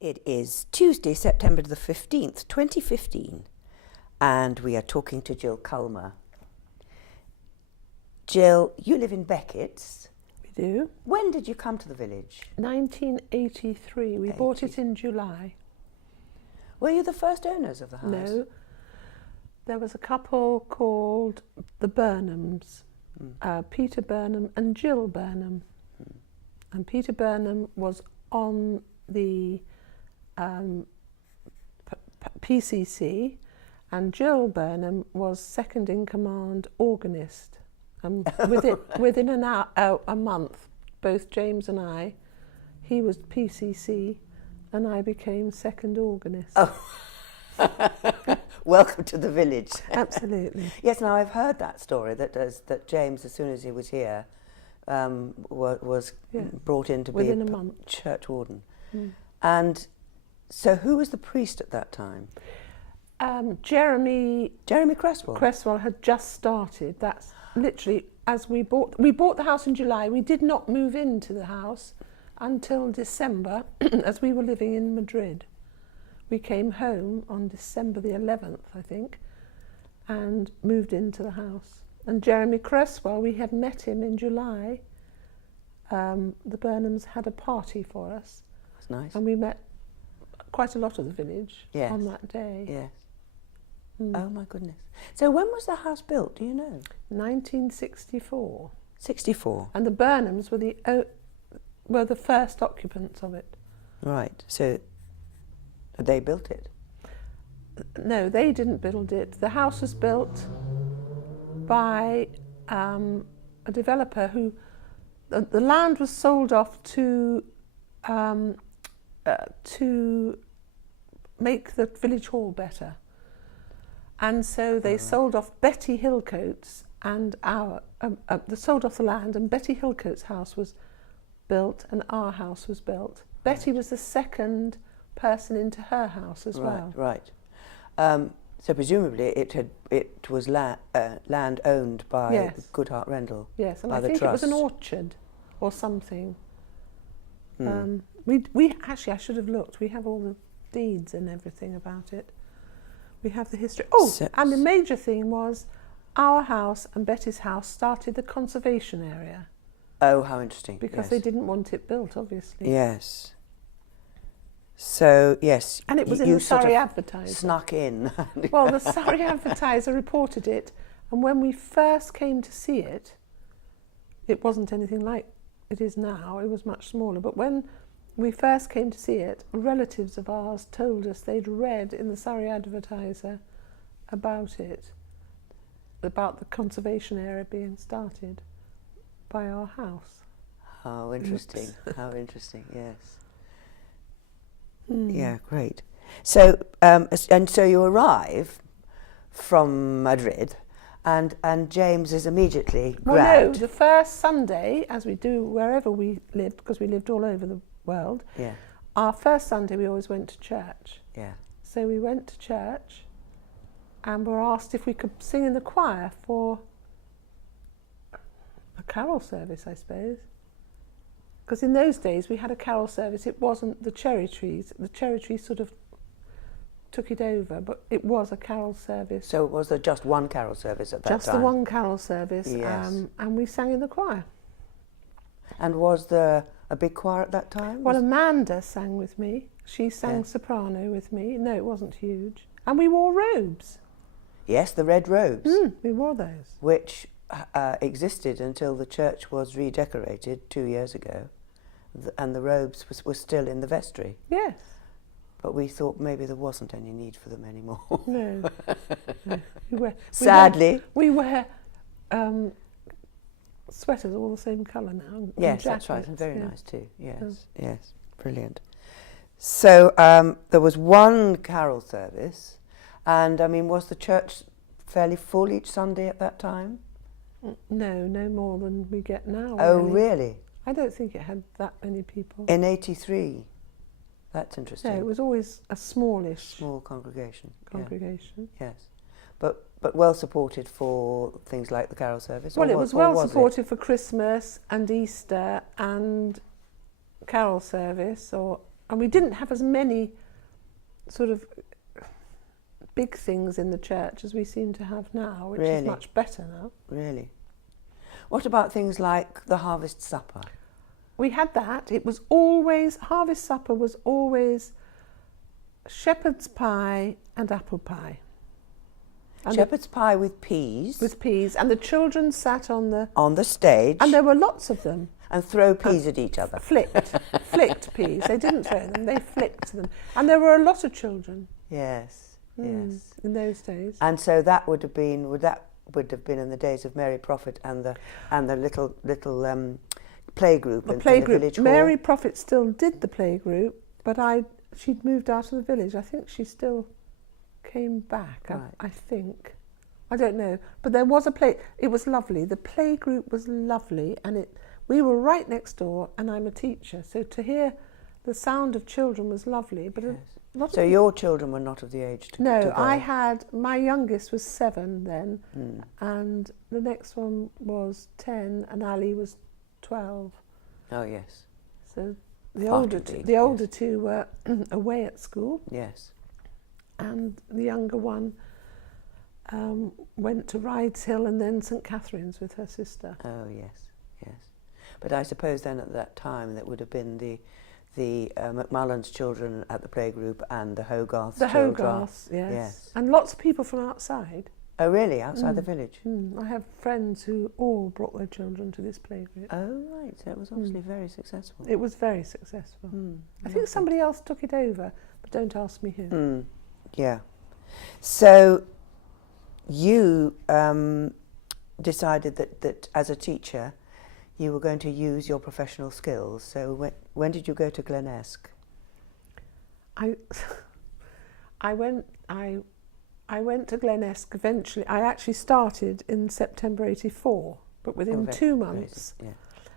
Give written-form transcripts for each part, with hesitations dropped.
It is Tuesday, September the 15th, 2015, and we are talking to Gill Culmer. Gill, you live in Beckett's. We do. When did you come to the village? 1983. We bought it in July. Were you the first owners of the house? No. There was a couple called the Burnhams, Peter Burnham and Gill Burnham. And Peter Burnham was on the PCC, and Gill Burnham was second in command organist. And within an hour, a month, both James and I, he was PCC, and I became second organist. Oh. Welcome to the village. Absolutely. Yes, now I've heard that story that James, as soon as he was here, was brought in to within be a month church warden. And so who was the priest at that time? Jeremy Cresswell. Cresswell had just started. That's literally as we bought the house in July. We did not move into the house until December, as we were living in Madrid. We came home on December the 11th, I think, and moved into the house. And Jeremy Cresswell, we had met him in July. The Burnhams had a party for us. That's nice. And we met quite a lot of the village on that day. Yes. Oh my goodness. So when was the house built, do you know? 1964. 64. And the Burnhams were the first occupants of it. Right. So they built it? No, they didn't build it. The house was built by a developer who... The land was sold off to make the village hall better. And so they sold off Betty Hillcoat's and they sold off the land, and Betty Hillcoat's house was built and our house was built. Betty was the second person into her house as well. Right. So presumably it was land owned by Goodhart Rendell. Yes, and by I the think trust. It was an orchard or something. We actually, I should have looked. We have all the deeds and everything about it. We have the history. And the major thing was our house and Betty's house started the conservation area. Oh, how interesting. Because they didn't want it built, obviously. Yes. So, yes. And it was in the Surrey Advertiser. Snuck in. Well, the Surrey Advertiser reported it, and when we first came to see it, it wasn't anything like it is now. It was much smaller. But when we first came to see it, relatives of ours told us they'd read in the Surrey Advertiser about it, about the conservation area being started by our house. How interesting. How interesting, yes. Yeah, great. So, and so you arrive from Madrid, and James is immediately grabbed. Well, no, the first Sunday, as we do wherever we lived, because we lived all over the world, our first Sunday we always went to church. Yeah. So we went to church and were asked if we could sing in the choir for a carol service, I suppose. Because in those days we had a carol service. It wasn't the cherry trees. The cherry trees sort of took it over, but it was a carol service. So was there just one carol service at that time? Just the one carol service, yes. And we sang in the choir. And was there a big choir at that time? Well, Amanda sang with me. She sang soprano with me. No, it wasn't huge. And we wore robes. Yes, the red robes. We wore those. Which existed until the church was redecorated 2 years ago. And the robes were still in the vestry. Yes. But we thought maybe there wasn't any need for them anymore. No. No. Sadly. We wear sweaters all the same colour now. Yes, that's right, and very nice too. Yes, yes, brilliant. So there was one carol service, and I mean, was the church fairly full each Sunday at that time? No, no more than we get now. Oh, really? I don't think it had that many people. In 83? That's interesting. No, it was always a small congregation. Yes. But well supported for things like the carol service? Well, it was well supported for Christmas and Easter and carol service, And we didn't have as many sort of big things in the church as we seem to have now, which is much better now. Really? What about things like the Harvest Supper? We had that. It was always, Harvest Supper was always shepherd's pie and apple pie. And shepherd's pie with peas. With peas. And the children sat on the stage. And there were lots of them. And throw peas at each other. Flicked peas. They didn't throw them, they flicked them. And there were a lot of children. Yes, yes. In those days. And so that would have been in the days of Mary Prophet and the little playgroup in the village hall. Mary Prophet still did the playgroup, but she'd moved out of the village. I think she still came back. Right. I think. I don't know. But there was a play. It was lovely. The playgroup was lovely, and we were right next door, and I'm a teacher, so to hear the sound of children was lovely. But yes. So your children were not of the age to No, to I had, my youngest was 7 then, and the next one was 10, and Ali was 12. Oh, yes. So the older two were away at school. Yes. And the younger one went to Rides Hill and then St Catherine's with her sister. Oh, yes, yes. But I suppose then at that time that would have been the McMullen's children at the playgroup and the Hogarth's children. The Hogarths, yes. And lots of people from outside. Oh, really? Outside the village? I have friends who all brought their children to this playgroup. Oh, right. So it was obviously very successful. It was very successful. I think somebody else took it over, but don't ask me who. Yeah. So you decided that as a teacher you were going to use your professional skills. So when did you go to Glenesk? I went to Glenesk eventually. I actually started in September 84, but within 2 months,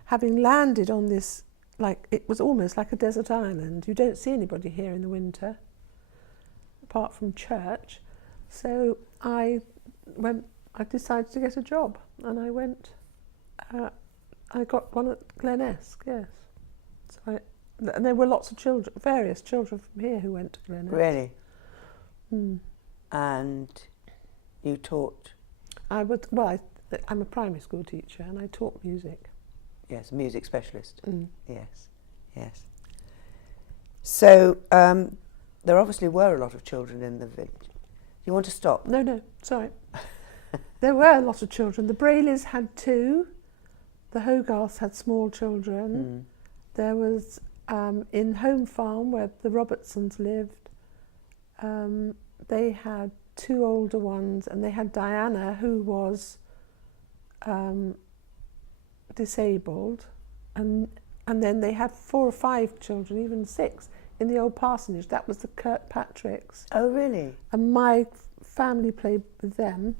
having landed on this, it was almost like a desert island. You don't see anybody here in the winter, apart from church. So I decided to get a job, and I went. I got one at Glenesk, yes. So and there were lots of children, various children from here who went to Glenesk. Really? And you taught? I'm a primary school teacher, and I taught music. Yes, music specialist. Yes, yes. So there obviously were a lot of children in the village. You want to stop? No, sorry. There were a lot of children. The Brayleys had 2. The Hogarths had small children. There was, in Home Farm, where the Robertsons lived, they had 2 older ones, and they had Diana, who was disabled, and then they had 4 or 5 children, even 6, in the old parsonage. That was the Kirkpatricks. Oh, really? And my family played with them.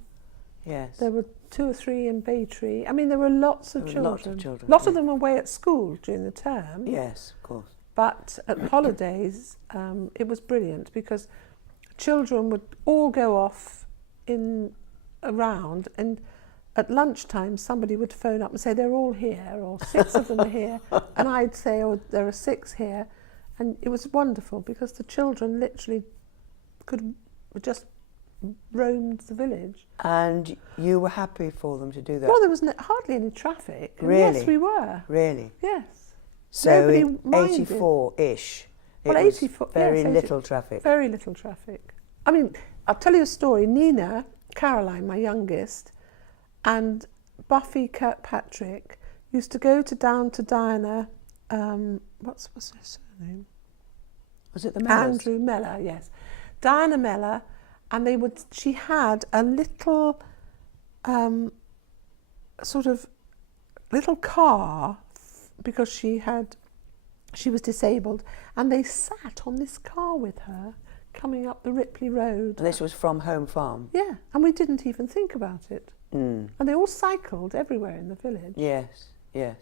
Yes. There were 2 or 3 in Baytree. I mean, there were lots of children. Lots of children. Lots of them were away at school during the term. Yes, of course. But at holidays, it was brilliant because children would all go off around, and at lunchtime somebody would phone up and say they're all here, or 6 of them are here, and I'd say, oh, there are 6 here, and it was wonderful because the children literally just roamed the village. And you were happy for them to do that? Well, there was hardly any traffic. Really? Yes, we were. Really? Yes. So in 84-ish, it was 84, very little traffic. Very little traffic. I mean, I'll tell you a story. Nina, Caroline, my youngest, and Buffy Kirkpatrick used to go down to Diana, what's her surname? Was it the Mellors? Andrew Mellor, yes. Diana Mellor, and she had a little sort of little car because she was disabled, and they sat on this car with her coming up the Ripley Road. And this was from Home Farm? Yeah, and we didn't even think about it. And they all cycled everywhere in the village. Yes, yes.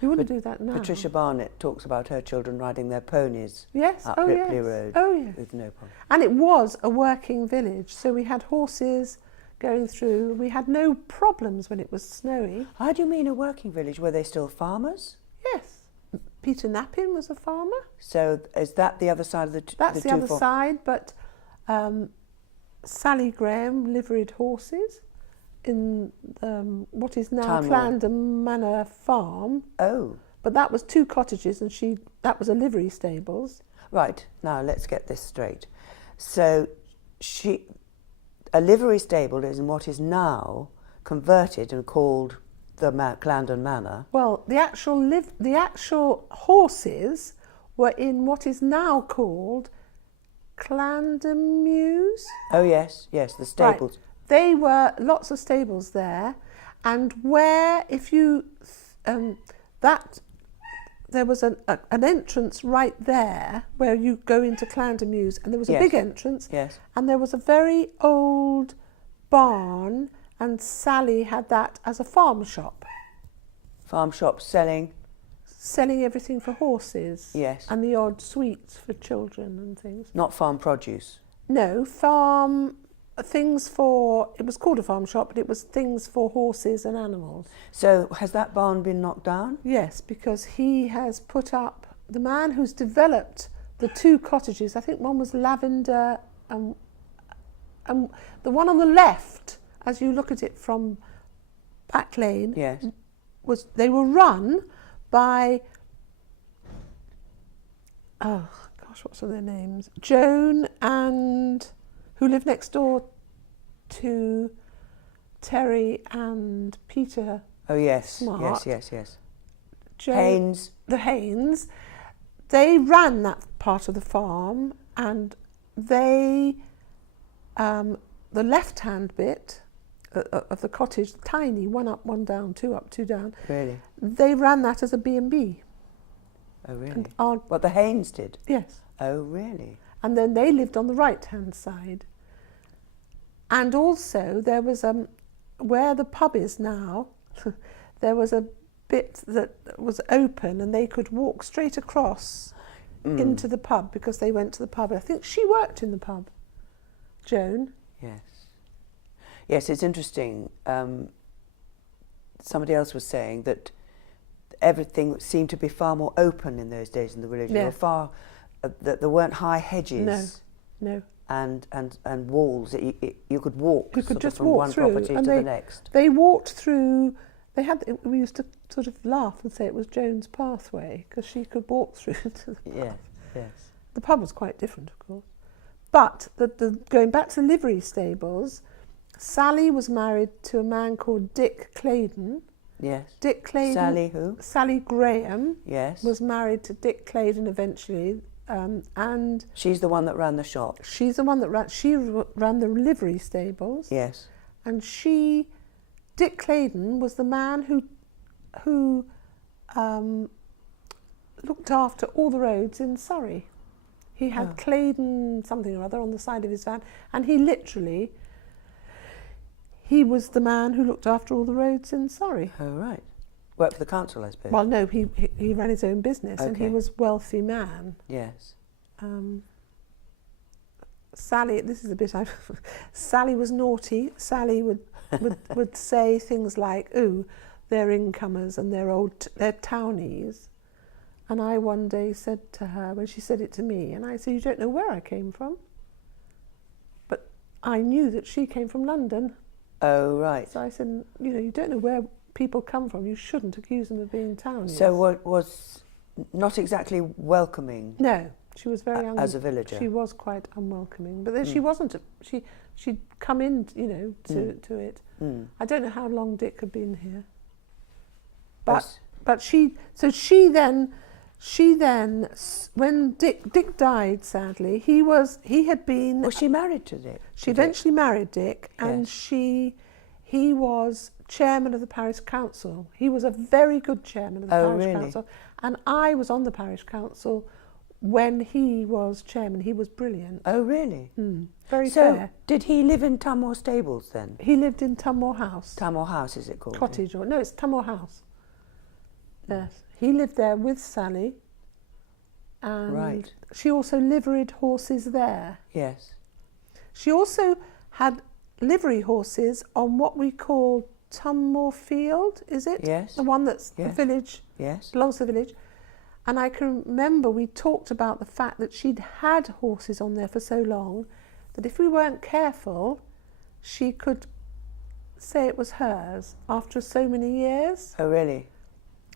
You wouldn't do that now. Patricia Barnett talks about her children riding their ponies up Ripley Road with no problem. And it was a working village, so we had horses going through. We had no problems when it was snowy. How do you mean a working village? Were they still farmers? Yes. Peter Knappin was a farmer. So is that the other side of the That's the other farm? side, but Sally Graham liveried horses in what is now Clarendon Manor Farm. Oh. But that was 2 cottages, and that was a livery stables. Right, now let's get this straight. So a livery stable is in what is now converted and called the Clarendon Manor. Well, the actual horses were in what is now called Clarendon Mews. Oh yes, the stables. Right. They were lots of stables there, and where if you there was an entrance right there where you go into Clarendon Mews, and there was a big entrance. Yes. And there was a very old barn, and Sally had that as a farm shop. Farm shop selling everything for horses. Yes. And the odd sweets for children and things. Not farm produce. No, farm things for, it was called a farm shop, but it was things for horses and animals. So has that barn been knocked down? Yes, because he has put up, the man who's developed the 2 cottages, I think one was lavender and the one on the left, as you look at it from Back Lane, yes, they were run by, oh gosh, what's their names? Joan and, who lived next door to Terry and Peter. Oh yes, Smart. yes. Haynes. The Haynes. They ran that part of the farm, and they, the left-hand bit of the cottage, tiny, 1 up, 1 down, 2 up, 2 down. Really? They ran that as a B&B. Oh really? What the Haynes did? Yes. Oh really? And then they lived on the right-hand side. And also there was, where the pub is now, there was a bit that was open, and they could walk straight across into the pub, because they went to the pub. I think she worked in the pub, Joan. Yes. Yes, it's interesting. Somebody else was saying that everything seemed to be far more open in those days in the village. Yeah. That there weren't high hedges. No. And walls that you could walk. You could just from walk one through, property and to the next. They walked through. We used to sort of laugh and say it was Joan's pathway, because she could walk through to the pub. Yes. The pub was quite different, of course. But going back to the livery stables, Sally was married to a man called Dick Claydon. Yes. Dick Claydon. Sally who? Sally Graham. Yes. Was married to Dick Claydon eventually, and she's the one that ran the shop. She's the one that ran the livery stables. Yes. And Dick Claydon was the man who looked after all the roads in Surrey. He had Claydon something or other on the side of his van, and he was the man who looked after all the roads in Surrey. Oh, right. Worked for the council, I suppose. Well, no, he ran his own business, and he Okay. was a wealthy man. Yes. Sally, this is a bit Sally was naughty. Sally would say things like, "Ooh, they're incomers and they're townies." And I one day said to her, when she said it to me, and I said, "You don't know where I came from." But I knew that she came from London. Oh, right. So I said, you don't know where people come from. You shouldn't accuse them of being townies. So what was not exactly welcoming? No, she was very as a villager. She was quite unwelcoming, but then she wasn't. She'd come in, to it. I don't know how long Dick had been here, but she then when Dick died, sadly, he had been. Was she married to Dick? She eventually married Dick, and Yes. he was chairman of the parish council. He was a very good chairman of the parish really? council, and I was on the parish council when he was chairman. He was brilliant. Oh, really? Very So fair. did he live in Tummoor Stables then? He lived in Tummoor House. Tummoor House, is it called? Cottage, or no, it's Tummoor House. Yes, he lived there with Sally, and Right. she also liveried horses there. Yes. She also had livery horses on what we call Tummoor Field, is it? Yes. The one that's the Yes. village, Yes. belongs to the village. And I can remember we talked about the fact that she'd had horses on there for so long that if we weren't careful, she could say it was hers after so many years. Oh, really?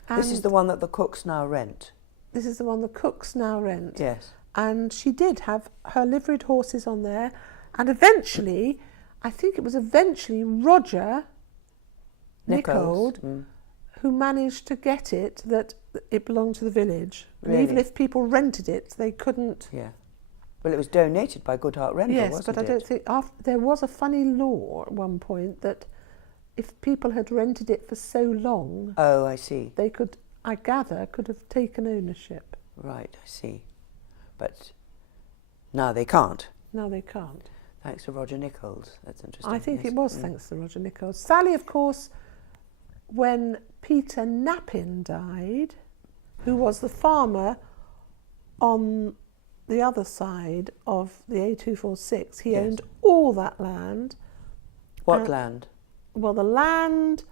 And this is the one that the cooks now rent? This is the one the cooks now rent. Yes. And she did have her liveried horses on there. And eventually, I think it was eventually Roger Nichols, who managed to get it that it belonged to the village. Really? And even if people rented it, they couldn't. Yeah. Well, it was donated by Goodhart Rental, yes, wasn't it? but I don't think there was a funny law at one point that if people had rented it for so long, oh, I see. they could, I gather, could have taken ownership. Right, I see. But now they can't. Now they can't. Thanks to Roger Nichols. That's interesting. I think yes. it was thanks to Roger Nichols. Sally, of course, when Peter Knappin died, who was the farmer on the other side of the A246, he Yes. owned all that land. What land? Well, the land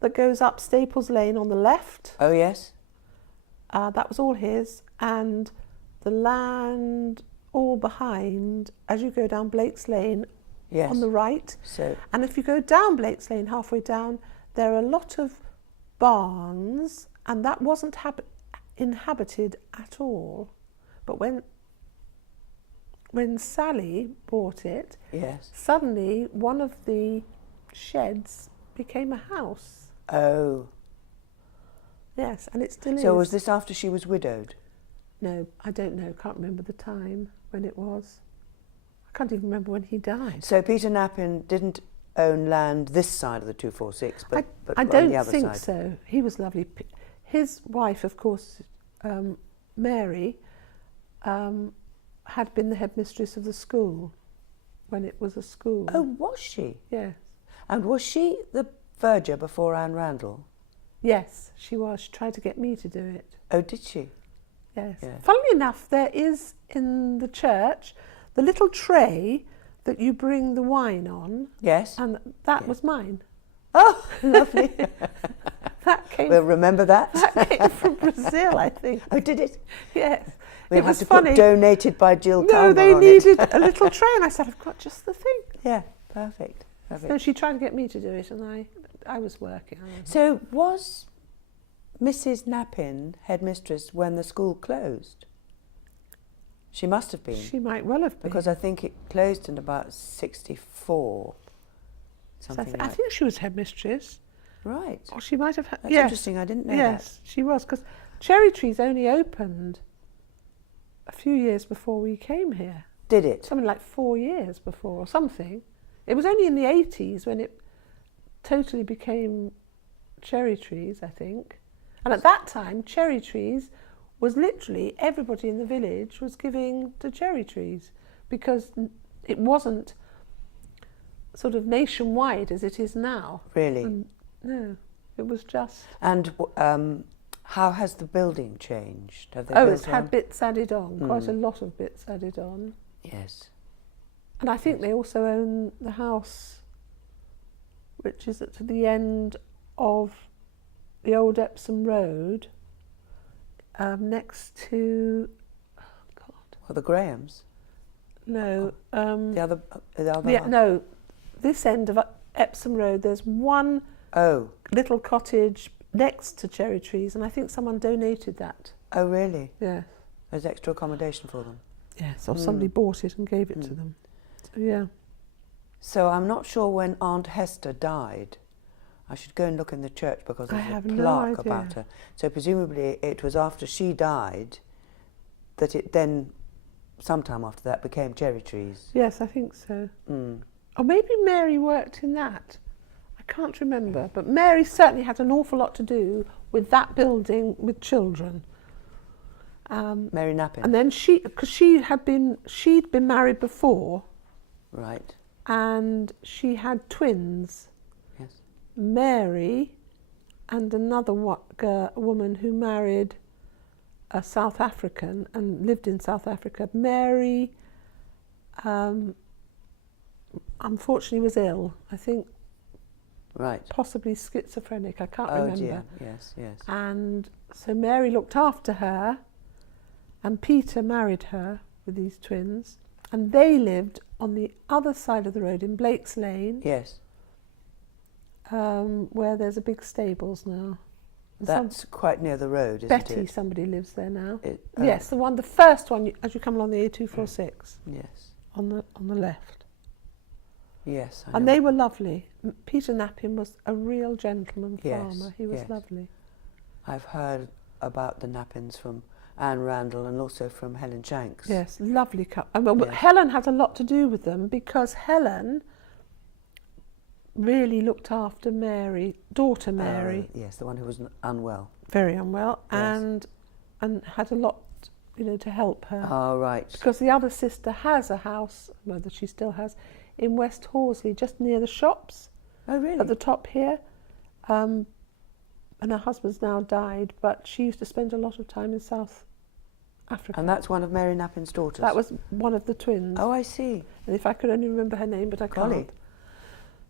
that goes up Staples Lane on the left, Oh, yes? that was all his, and the land all behind, as you go down Blake's Lane, Yes. on the right. So, And if you go down Blake's Lane, halfway down, there are a lot of barns, and that wasn't inhabited at all. But when Sally bought it, yes. suddenly one of the sheds became a house. Oh. Yes, and it still is. So was this after she was widowed? No, I don't know. Can't remember the time when it was. I can't even remember when he died. So Peter Knappin didn't own land this side of the 246, but I on don't the other think side. so. He was lovely. His wife, of course, Mary, had been the headmistress of the school when it was a school. Oh, was she? Yes. And was she the verger before Anne Randall? Yes, she was. She tried to get me to do it. Oh, did she? Yes. Yeah. Funnily enough, there is in the church the little tray that you bring the wine on, Yes. and that was mine. Oh, lovely. That came. We'll remember that. That came from Brazil, I think. Oh, did it? Yes. We'll It have was to funny. put donated by Gill Culmer No, they on needed it. a little tray, and I said, I've got just the thing. Yeah, perfect. Perfect. So she tried to get me to do it, and I was working. So was Mrs. Knappin headmistress when the school closed? She must have been. She might well have been. Because I think it closed in about 64. So Something I like think she was headmistress. Right. Or she might have had... That's yes. interesting. I didn't know Yes, she was, because Cherry Trees only opened a few years before we came here. that. Did it? Something like 4 years before or something. It was only in the 80s when it totally became Cherry Trees, I think. And at that time, Cherry Trees was literally everybody in the village was giving to Cherry Trees, because it wasn't sort of nationwide as it is now. Really? And no, it was just... And how has the building changed? Have they Oh, built it's had on? bits added on, quite a lot of bits added on. Yes. And I think they also own the house, which is at the end of the old Epsom Road, next to... Oh, God. Well, the Grahams? No. The other Yeah, half? no. This end of Epsom Road, there's one Oh. little cottage next to Cherry Trees, and I think someone donated that. Oh, really? Yeah. There's extra accommodation for them? Yes, or somebody bought it and gave it to them. So, yeah. So I'm not sure when Aunt Hester died. I should go and look in the church because I there's a have no plaque idea. about her. So presumably it was after she died that it then, sometime after that, became Cherry Trees. Yes, I think so. Mm. Or maybe Mary worked in that. I can't remember. But Mary certainly had an awful lot to do with that building with children. Mary Knappin. And then because she'd been married before, Right. and she had twins, Yes. Mary and another woman who married a South African and lived in South Africa. Mary, unfortunately, was ill. I think Right. possibly schizophrenic, I can't Oh remember. dear, yes, yes. And so Mary looked after her, and Peter married her with these twins, and they lived on the other side of the road in Blake's Lane, Yes. where there's a big stables now. And That's quite near the road, isn't Betty, it? somebody lives there now. Oh, Yes, the first one as you come along the A246 yes. on the left. Yes. I And know. they were lovely. Peter Knappin was a real gentleman Yes, farmer. He was yes. lovely. I've heard about the Knappins from Anne Randall and also from Helen Shanks. Yes, lovely couple. I mean, Yes. Helen had a lot to do with them because Helen really looked after Mary, daughter Mary, Yes, the one who was unwell. very unwell, Yes. and had a lot, to help her. Oh, right. Because the other sister has a house, whether she still has, in West Horsley, just near the shops. Oh, really? At the top here. And her husband's now died, but she used to spend a lot of time in South Africa. And that's one of Mary Knappin's daughters? That was one of the twins. Oh, I see. And if I could only remember her name, but I Golly. can't.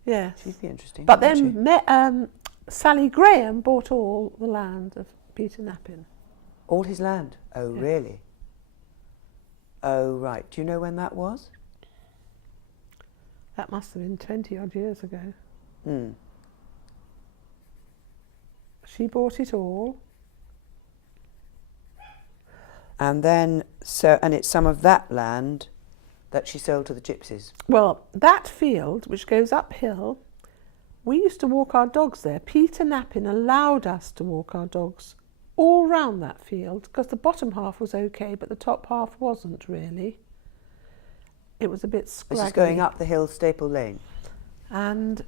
Yes. She'd be interesting. But wouldn't then Sally Graham bought all the land of Peter Knappin. all his land? Oh, Yes. really? Oh, right. Do you know when that was? That must have been 20 odd years ago. Hmm. She bought it all. And then, and it's some of that land that she sold to the gypsies. Well, that field, which goes uphill, we used to walk our dogs there. Peter Knappin allowed us to walk our dogs all round that field because the bottom half was okay, but the top half wasn't really. It was a bit scraggly. This is going up the hill, Staple Lane. And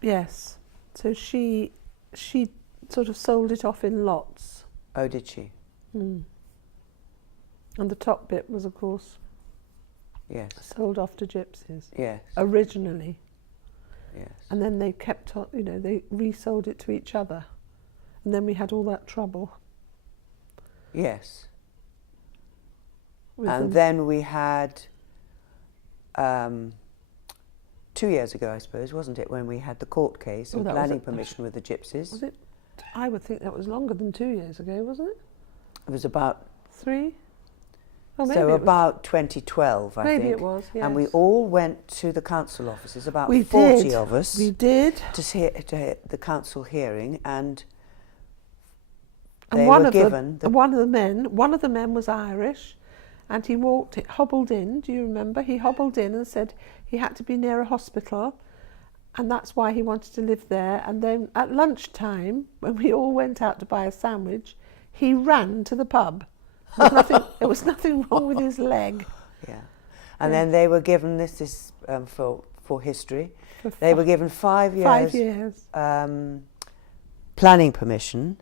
yes, so she sort of sold it off in lots. Oh, did she? And the top bit was, of course, Yes. sold off to gypsies Yes. originally. Yes. And then they kept on, they resold it to each other. And then we had all that trouble. Yes. With And them. then we had 2 years ago, I suppose, wasn't it, when we had the court case and that was planning it. permission with the gypsies? Was it? I would think that was longer than 2 years ago, wasn't it? It was about 3? Oh, maybe so it was. about 2012, I Maybe think. it was, yes. And we all went to the council offices, about We 40 did. of us, We did. to hear the council hearing, and And they one were of given one of the men was Irish, and he hobbled in. Do you remember? He hobbled in and said he had to be near a hospital, and that's why he wanted to live there. And then at lunchtime, when we all went out to buy a sandwich, he ran to the pub. There was nothing wrong with his leg. Yeah. And then they were given this for history. For They were given 5 years. 5 years. Planning permission,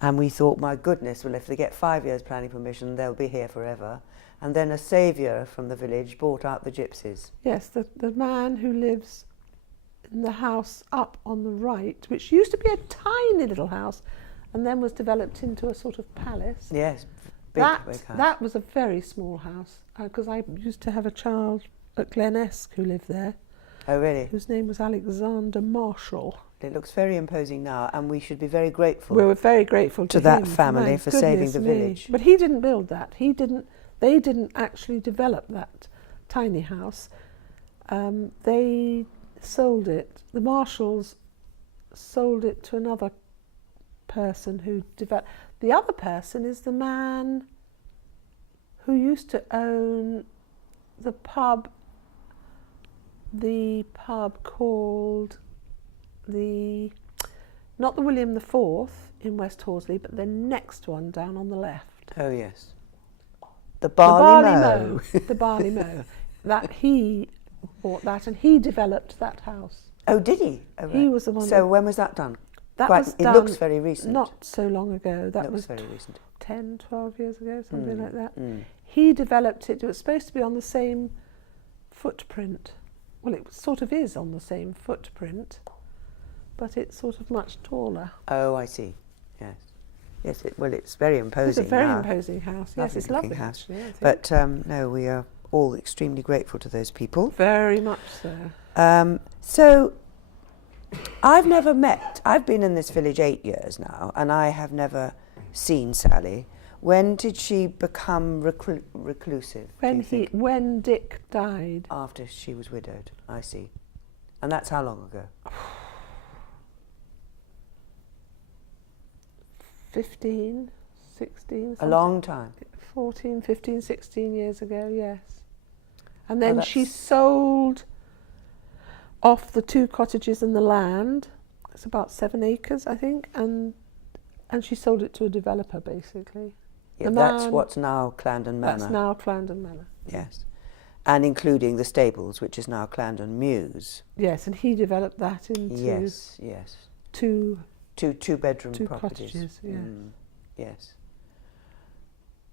and we thought, my goodness, well, if they get 5 years planning permission, they'll be here forever. And then a saviour from the village bought out the gypsies. Yes, the man who lives in the house up on the right, which used to be a tiny little house, and then was developed into a sort of palace. Yes, big house. That was a very small house, because I used to have a child at Glenesk who lived there, Oh, really? whose name was Alexander Marshall. It looks very imposing now, and we should be very grateful. We were very grateful to him, that family my for saving goodness the me. village. But he didn't build that. They didn't actually develop that tiny house. They sold it. The Marshalls sold it to another person who developed. The other person is the man who used to own the pub called not the William IV in West Horsley, but the next one down on the left. Oh, yes. The Barley Mow. The Barley Mow. That he bought that, and he developed that house. Oh, did he? Oh, He was the one. So when was that done? That Quite, was it done looks very recent. Not so long ago. That looks was very recent. 10, 12 years ago, something like that. Mm. He developed it. It was supposed to be on the same footprint. Well, it sort of is on the same footprint, but it's sort of much taller. Oh, I see. Yes. Yes, it's very imposing. It's a very now. imposing house. Yes, Lovely it's looking lovely, house. actually, I think. But no, we are all extremely grateful to those people. Very much so. So I've never met, I've been in this village 8 years now, and I have never seen Sally. When did she become reclusive? When Dick died. After she was widowed, I see. And that's how long ago? 15, 16. Something. A long time. 14, 15, 16 years ago, yes. And then she sold off the 2 cottages and the land. It's about 7 acres, I think, and she sold it to a developer, basically. Yeah, that's what's now Clarendon Manor. That's now Clarendon Manor. Yes. And including the stables, which is now Clarendon Mews. Yes, and he developed that into two two-bedroom properties. Cottages, yes. Yes.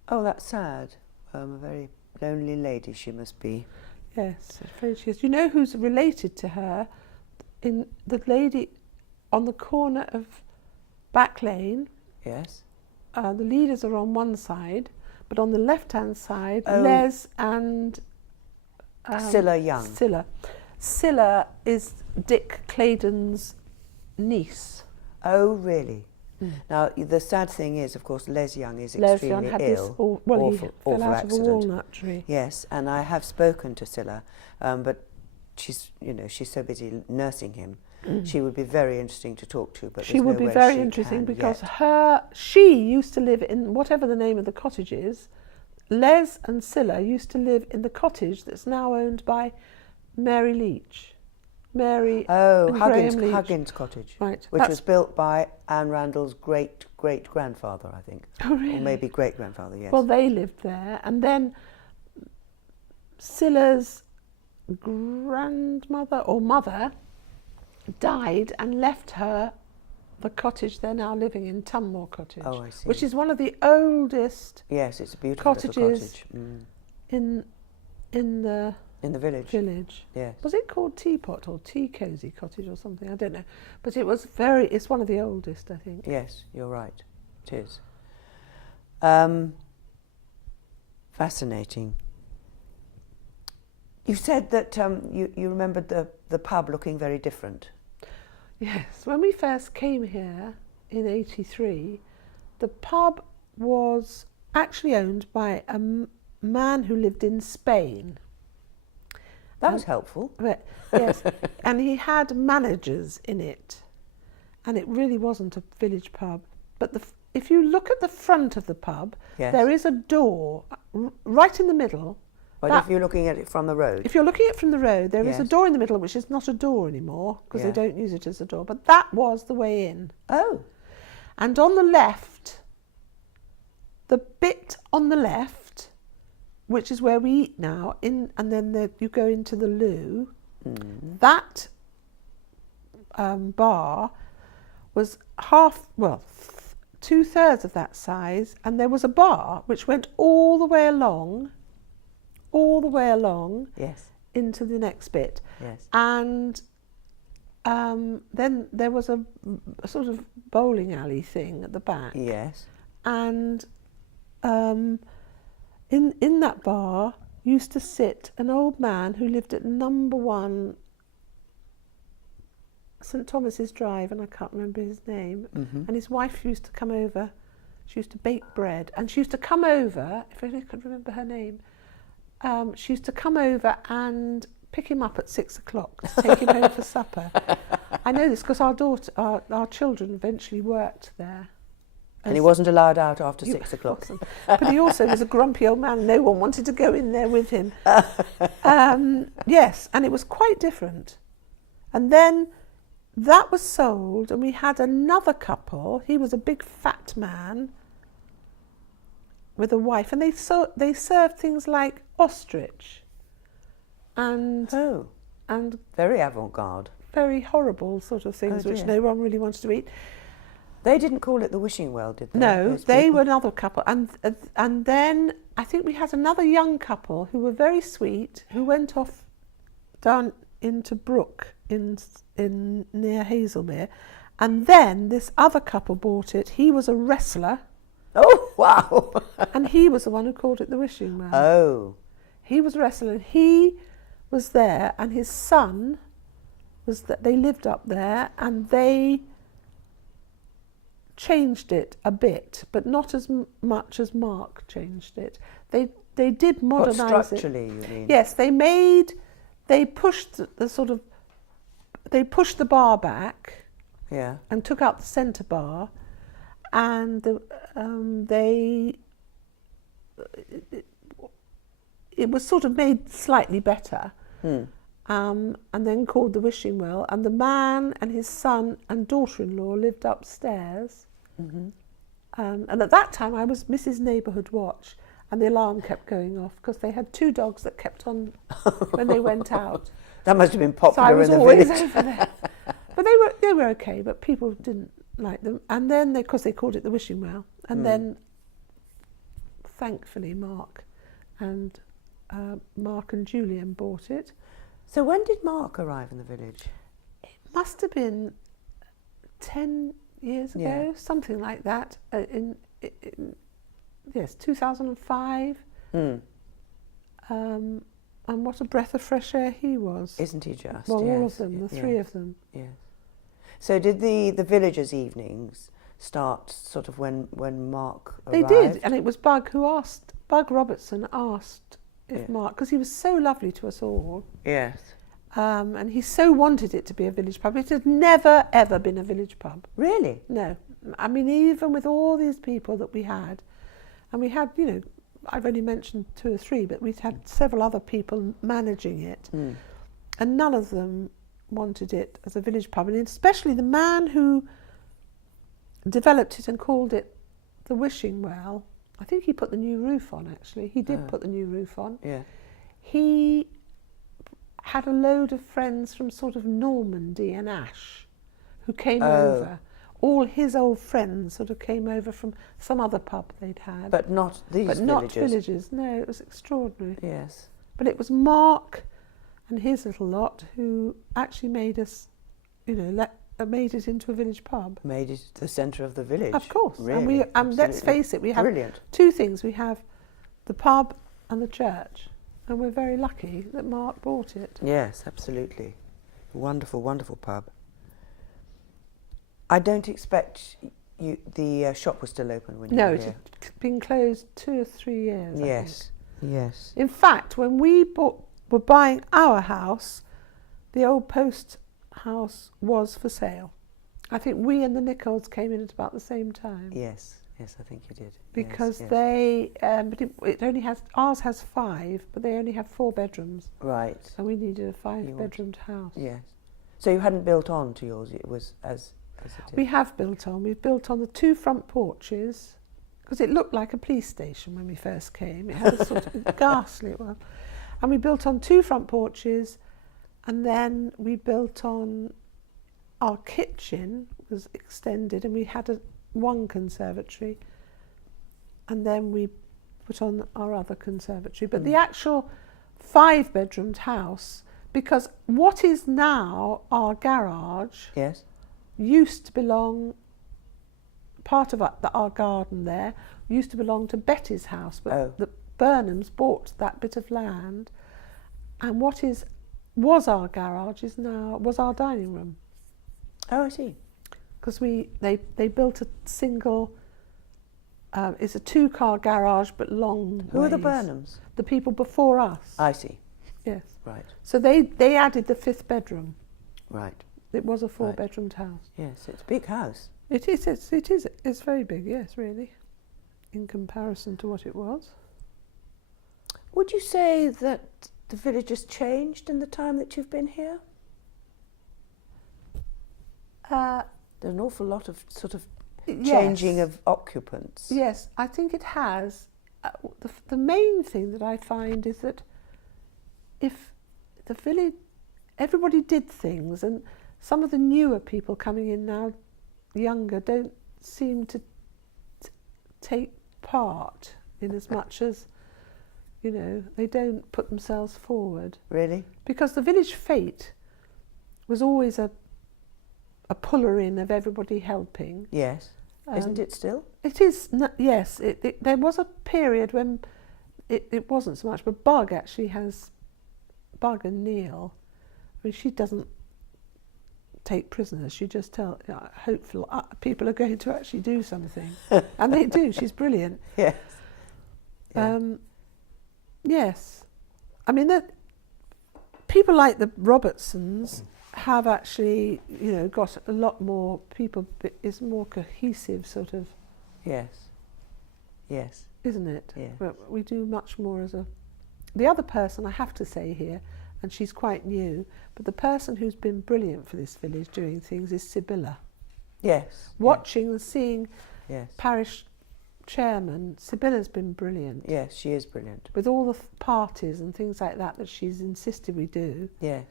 Oh, that's sad. A very lonely lady she must be. Yes, afraid she is. You know who's related to her? In the lady on the corner of Back Lane. Yes. The leaders are on one side, but on the left-hand side, Les and Scylla Young. Scylla is Dick Claydon's niece. Oh, really? Now, the sad thing is, of course, Les Young is Les extremely Young had ill. he fell out accident. of a walnut tree. Yes, and I have spoken to Scylla, but she's so busy nursing him. She would be very interesting to talk to, but she would be very interesting because she used to live in whatever the name of the cottage is. Les and Scylla used to live in the cottage that's now owned by Mary Leach. Huggins Cottage, right? Which was built by Anne Randall's great-great-grandfather, I think. Oh, really? Or maybe great-grandfather, yes. Well, they lived there, and then Scylla's grandmother or mother died and left her the cottage they're now living in, Tunmore Cottage. Oh, I see. Which is one of the oldest it's a beautiful cottages cottage. In the village. Yes. Was it called Teapot or Tea Cosy Cottage or something? I don't know. But it's one of the oldest, I think. Yes, you're right. It is. Fascinating. You said that you remembered the pub looking very different. Yes. When we first came here in '83, the pub was actually owned by a man who lived in Spain. That was helpful. Yes, and he had managers in it, and it really wasn't a village pub. But if you look at the front of the pub, there is a door right in the middle. But if you're looking at it from the road? If you're looking at it from the road, there is a door in the middle, which is not a door anymore, because they don't use it as a door. But that was the way in. Oh. And on the left, the bit on the left, which is where we eat now, and then you go into the loo, that bar was 2/3 of that size, and there was a bar which went all the way along into the next bit. Yes. And then there was a sort of bowling alley thing at the back. Yes. And in that bar used to sit an old man who lived at number 1 St Thomas's Drive, and I can't remember his name. And his wife used to come over. She used to bake bread, and she used to come over, if I could remember her name, she used to come over and pick him up at 6 o'clock to take him home for supper. I know this because our children eventually worked there. And he wasn't allowed out after 6 o'clock. But he also was a grumpy old man. No one wanted to go in there with him. Yes, and it was quite different. And then that was sold, and we had another couple. He was a big fat man with a wife, and they served things like ostrich and very avant-garde, very horrible sort of things which no one really wanted to eat. They didn't call it the Wishing Well, did they? No, they were another couple, and then I think we had another young couple who were very sweet, who went off down into Brook in near Hazelmere, and then this other couple bought it. He was a wrestler. Oh, wow. And he was the one who called it the Wishing Well. Oh. He was wrestling. He was there, and his son was that they lived up there and they changed it a bit, but not as much as Mark changed it. They did modernise it. What, structurally, you mean? Yes, they pushed they pushed the bar back, Yeah. and took out the centre bar, and it was sort of made slightly better, and then called the Wishing Well. And the man and his son and daughter-in-law lived upstairs. Mm-hmm. And at that time, I was Mrs. Neighbourhood Watch, and the alarm kept going off because they had 2 dogs that kept on when they went out. That must have been So I popular was in the always village. over there. But they were okay, but people didn't like them. And then, because they called it the Wishing Well, and then, thankfully, Mark and Julian bought it. So when did Mark arrive in the village? It must have been 10 years ago, something like that. Yes, 2005. And what a breath of fresh air he was. Isn't he just? Well, yes. all of them, the 3 of them. Yes. So did the villagers' evenings start sort of when Mark arrived? They did, and it was Bug Robertson asked if Mark, because he was so lovely to us all. Yes. And he so wanted it to be a village pub. It had never, ever been a village pub. Really? No. I mean, even with all these people that we had, and we had, you know, I've only mentioned 2 or 3, but we'd had several other people managing it, and none of them wanted it as a village pub, and especially the man who developed it and called it the Wishing Well. I think he put the new roof on, actually. He did put the new roof on. Yeah. He had a load of friends from sort of Normandy and Ash who came over. All his old friends sort of came over from some other pub they'd had. But not these villagers? But not villagers, no, it was extraordinary. Yes. But it was Mark and his little lot who actually made us, you know, made it into a village pub. Made it the centre of the village? Of course. Really? And let's face it, we have Brilliant. 2 things. We have the pub and the church. And we're very lucky that Mark bought it. Yes, absolutely. Wonderful, wonderful pub. I don't expect the shop was still open when you were here. No, it had been closed 2 or 3 years. Yes, yes. In fact, when we were buying our house, the old post house was for sale. I think we and the Nicholls came in at about the same time. Yes, yes, I think you did. Because yes. they, but it only has, ours has 5, but they only have 4 bedrooms. Right. And we needed a 5-bedroomed house. Yes. So you hadn't built on to yours, it was as it is? We have built on. We've built on the 2 front porches, because it looked like a police station when we first came. It had a sort of ghastly one. And we built on 2 front porches, and then we built on our kitchen was extended, and we had one conservatory, and then we put on our other conservatory. But the actual 5-bedroomed house, because what is now our garage used to belong, part of our garden there used to belong to Betty's house, but the Burnhams bought that bit of land, and what was our garage was our dining room. Oh, I see. Because they built a single, it's a 2-car garage but long Who ways. are the Burnhams? The people before us. I see. Yes. Right. So they added the 5th bedroom. Right. It was a 4-bedroomed house. Yes, it's a big house. It is. It's very big. Yes, really, in comparison to what it was. Would you say that the village has changed in the time that you've been here? There's an awful lot of sort of changing of occupants. Yes, I think it has. The main thing that I find is that if the village, everybody did things, and some of the newer people coming in now, younger, don't seem to take part in as much as, you know, they don't put themselves forward. Really? Because the village fete was always a puller in of everybody helping. Yes. Isn't it still? It is, yes. There was a period when it wasn't so much, but Bug and Neil, I mean, she doesn't take prisoners. She just tell, hopeful people are going to actually do something, and they do. She's brilliant. Yes. Yeah. Yes, I mean that people like the Robertsons have actually, got a lot more people. It's more cohesive, sort of. Yes. Yes. Isn't it? Yeah. But we do much more as a. The other person I have to say here, and she's quite new, but the person who's been brilliant for this village doing things is Sibylla. Yes. Watching and seeing Yes. parish chairman, Sibylla's been brilliant. Yes, she is brilliant. With all the parties and things like that she's insisted we do. Yes.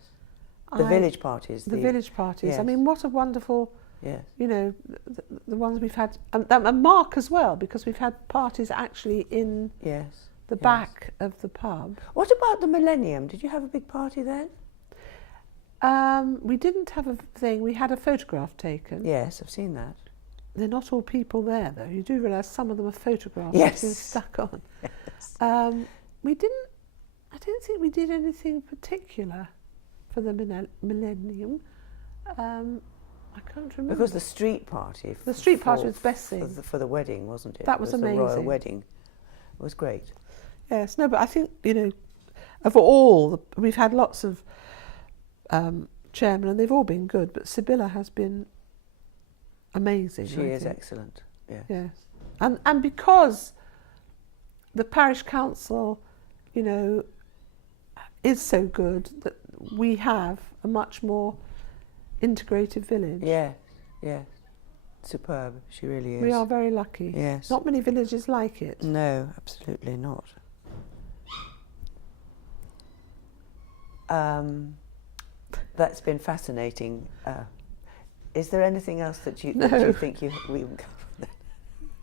The village parties. The village parties. Yes. I mean, what a wonderful, yes. The ones we've had, and Mark as well, because we've had parties actually in yes. the back of the pub. What about the Millennium? Did you have a big party then? We didn't have a thing. We had a photograph taken. Yes, I've seen that. They're not all people there, though. You do realise some of them are photographs yes. that's been stuck on. Yes. We didn't. I don't think we did anything particular for the Millennium. I can't remember. Because the street party. The street party was the best thing. For the wedding, wasn't it? That was amazing. The royal wedding. It was great. Yes, no, but I think, of all, we've had lots of chairmen and they've all been good, but Sibylla has been amazing. She is excellent. Yes. Yes. And because the parish council, is so good that we have a much more integrated village. Yes, yes. Superb. She really is. We are very lucky. Yes. Not many villages like it. No, absolutely not. That's been fascinating. Is there anything else that you think we can cover?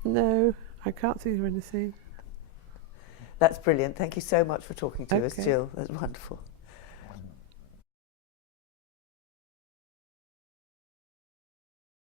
No, I can't think of anything. That's brilliant. Thank you so much for talking to us, Jill. That's wonderful.